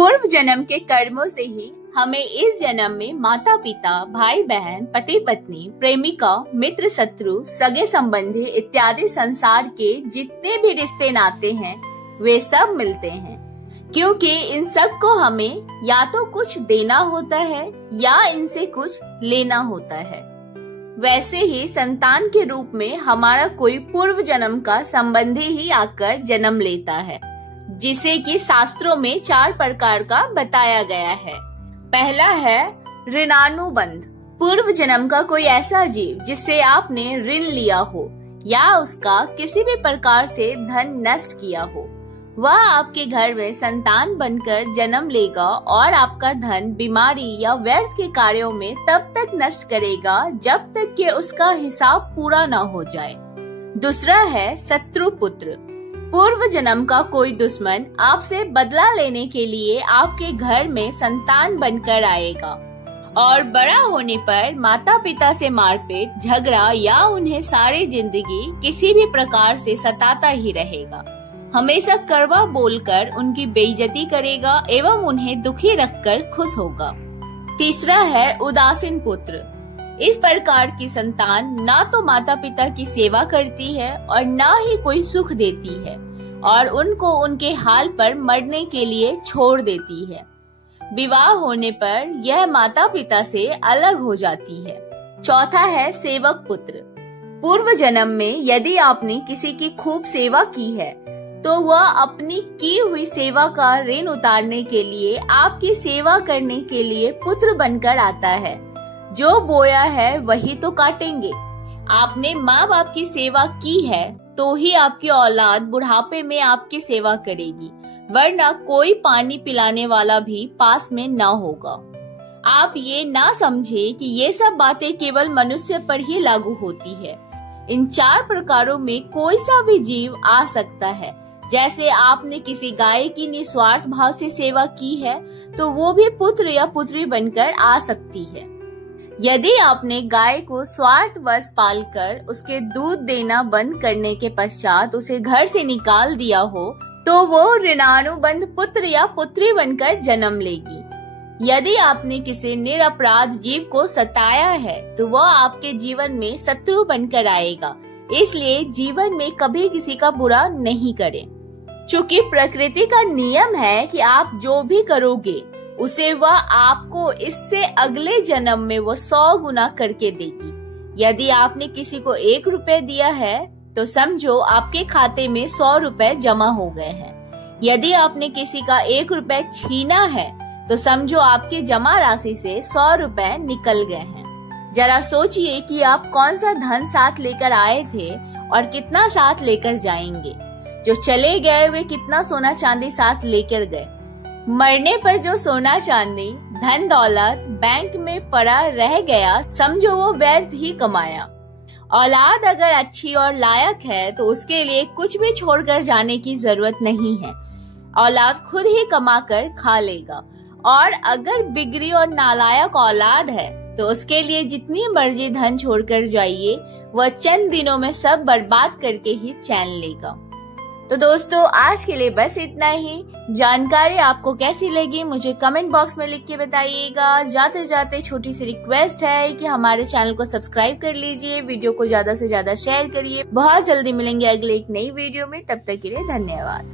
पूर्व जन्म के कर्मों से ही हमें इस जन्म में माता पिता, भाई बहन, पति पत्नी, प्रेमिका, मित्र, शत्रु, सगे संबंधी इत्यादि संसार के जितने भी रिश्ते नाते हैं वे सब मिलते हैं, क्योंकि इन सब को हमें या तो कुछ देना होता है या इनसे कुछ लेना होता है। वैसे ही संतान के रूप में हमारा कोई पूर्व जन्म का संबंधी ही आकर जन्म लेता है, जिसे कि शास्त्रों में 4 प्रकार का बताया गया है। पहला है ऋणानुबंध। पूर्व जन्म का कोई ऐसा जीव जिससे आपने ऋण लिया हो या उसका किसी भी प्रकार से धन नष्ट किया हो, वह आपके घर में संतान बनकर जन्म लेगा और आपका धन बीमारी या व्यर्थ के कार्यों में तब तक नष्ट करेगा जब तक कि उसका हिसाब पूरा न हो जाए। दूसरा है शत्रु पुत्र। पूर्व जन्म का कोई दुश्मन आपसे बदला लेने के लिए आपके घर में संतान बनकर आएगा और बड़ा होने पर माता पिता से मारपीट, झगड़ा या उन्हें सारी जिंदगी किसी भी प्रकार से सताता ही रहेगा। हमेशा कड़वा बोलकर उनकी बेइज्जती करेगा एवं उन्हें दुखी रखकर खुश होगा। तीसरा है उदासीन पुत्र। इस प्रकार की संतान ना तो माता पिता की सेवा करती है और ना ही कोई सुख देती है और उनको उनके हाल पर मरने के लिए छोड़ देती है। विवाह होने पर यह माता पिता से अलग हो जाती है। चौथा है सेवक पुत्र। पूर्व जन्म में यदि आपने किसी की खूब सेवा की है तो वह अपनी की हुई सेवा का ऋण उतारने के लिए आपकी सेवा करने के लिए पुत्र बनकर आता है। जो बोया है वही तो काटेंगे। आपने माँ बाप की सेवा की है तो ही आपकी औलाद बुढ़ापे में आपकी सेवा करेगी, वरना कोई पानी पिलाने वाला भी पास में न होगा। आप ये ना समझे कि ये सब बातें केवल मनुष्य पर ही लागू होती है। इन 4 प्रकारों में कोई सा भी जीव आ सकता है। जैसे आपने किसी गाय की निस्वार्थ भाव से सेवा की है तो वो भी पुत्र या पुत्री बनकर आ सकती है। यदि आपने गाय को स्वार्थवश पालकर उसके दूध देना बंद करने के पश्चात उसे घर से निकाल दिया हो तो वो ऋणानुबंध पुत्र या पुत्री बनकर जन्म लेगी। यदि आपने किसी निरपराध जीव को सताया है तो वह आपके जीवन में शत्रु बनकर आएगा। इसलिए जीवन में कभी किसी का बुरा नहीं करें, चूँकि प्रकृति का नियम है कि आप जो भी करोगे उसे वह आपको इससे अगले जन्म में वो 100 गुना करके देगी। यदि आपने किसी को 1 रुपए दिया है तो समझो आपके खाते में 100 रुपए जमा हो गए हैं। यदि आपने किसी का 1 रुपए छीना है तो समझो आपके जमा राशि से 100 रुपए निकल गए हैं। जरा सोचिए कि आप कौन सा धन साथ लेकर आए थे और कितना साथ लेकर जाएंगे। जो चले गए वे कितना सोना चांदी साथ लेकर गए। मरने पर जो सोना चांदी, धन दौलत बैंक में पड़ा रह गया, समझो वो व्यर्थ ही कमाया। औलाद अगर अच्छी और लायक है तो उसके लिए कुछ भी छोड़कर जाने की जरूरत नहीं है। औलाद खुद ही कमाकर खा लेगा। और अगर बिगड़ी और नालायक औलाद है तो उसके लिए जितनी मर्जी धन छोड़कर जाइए, वह चंद दिनों में सब बर्बाद करके ही चैन लेगा। तो दोस्तों आज के लिए बस इतना ही। जानकारी आपको कैसी लगी मुझे कमेंट बॉक्स में लिख के बताइएगा। जाते जाते छोटी सी रिक्वेस्ट है कि हमारे चैनल को सब्सक्राइब कर लीजिए, वीडियो को ज्यादा से ज्यादा शेयर करिए। बहुत जल्दी मिलेंगे अगले एक नई वीडियो में, तब तक के लिए धन्यवाद।